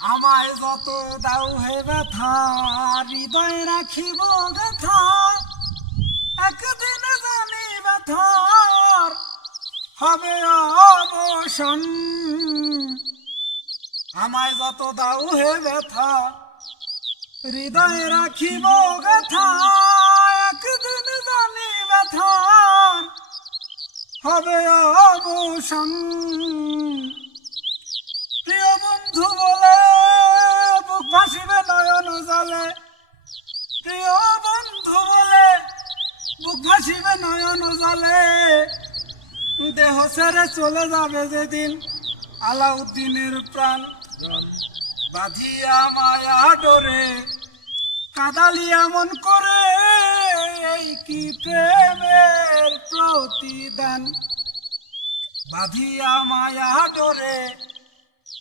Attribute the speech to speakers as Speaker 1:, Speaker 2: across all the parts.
Speaker 1: আমায় যত দাও হে ব্যথা, হৃদয় রাখিব ব্যথা একদিন জানি ব্যথার হবে অবসান। আমায় যত দাও হে ব্যথা, হৃদয় রাখিব ব্যথা একদিন জানি ব্যথার হবে অবসান। জলে দেহ ছেড়ে চলে যাবে যেদিন আলাউদ্দিনের প্রাণ। বাঁধিয়া মায়া ডোরে কাদালিয়া মন করে এই কি প্রেমের প্রতিদান? বাঁধিয়া মায়া ডোরে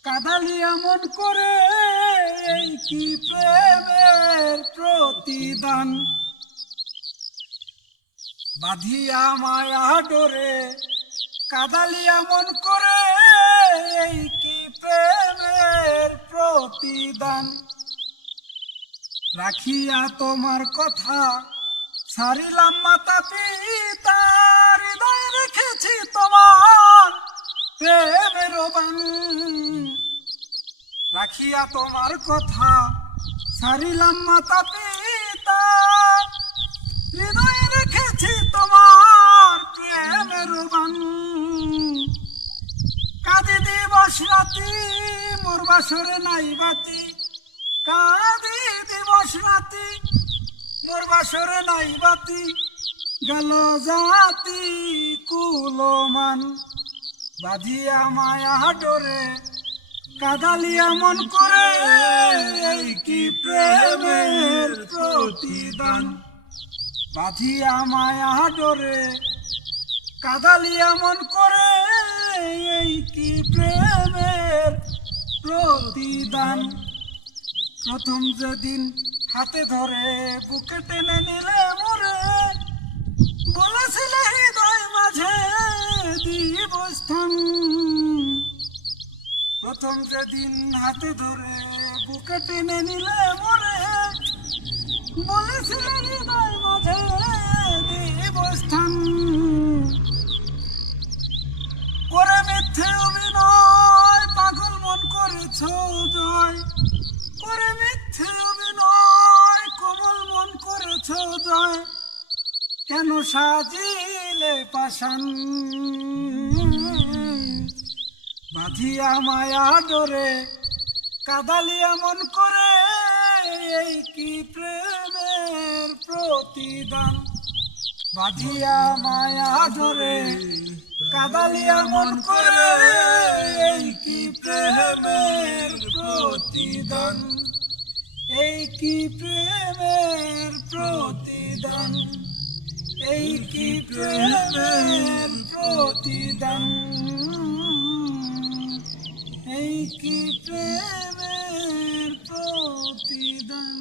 Speaker 1: কাদালিয়া মন করে এই কি প্রেমের প্রতিদান? বাঁধিয়া মায়া ডোরে, কাদালিয়া মন করে এই কি প্রেমের প্রতিদান? রাখিয়া তোমার কথা সারিলাম মাতা পিতা হৃদয় রেখেছি তোমার প্রেমের রাখিয়া তোমার কথা সারিলাম মাতা পিতা হৃদয় রেখেছি তোমার প্রেমের বান কাঁদি দিবস রাতি মোর বাসরে নাই বাতি। কাঁদি দিবস রাতি মোর বাসরে নাই বাতি। গেল জাতি কুলমান। বাঁধিয়া মায়া ডোরে, কাদালিয়া মন করে কি প্রেমের প্রতিদান। বাঁধিয়া মায়া ডোরে কাদালিয়া মন করে এই কি প্রেমের প্রতিদান? প্রথম যেদিন হাতে ধরে বুকে টেনে নিলে মরে, বলেছিলে হৃদয় মাঝে দিব স্থান। প্রথম যেদিন হাতে ধরে বুকে টেনে নিলে মরে, বলেছিলে মিথ্যে অভিনয় পাগল মন করেছ জয়। করে মিথ্যে অভিনয় কোমল মন করেছ জয়। কেন সাজিলে পাশান বাঁধিয়া মায়া ডোরে, কাদালিয়া মন করে, এই কি প্রেমের প্রতিদান? বাঁধিয়া মায়া কাদালিয়া মন করে এই কি প্রেমের প্রতিদান? এই কি প্রেমের প্রতিদান? এই কি প্রেমের প্রতিদান? এই কি প্রেমের প্রতিদান?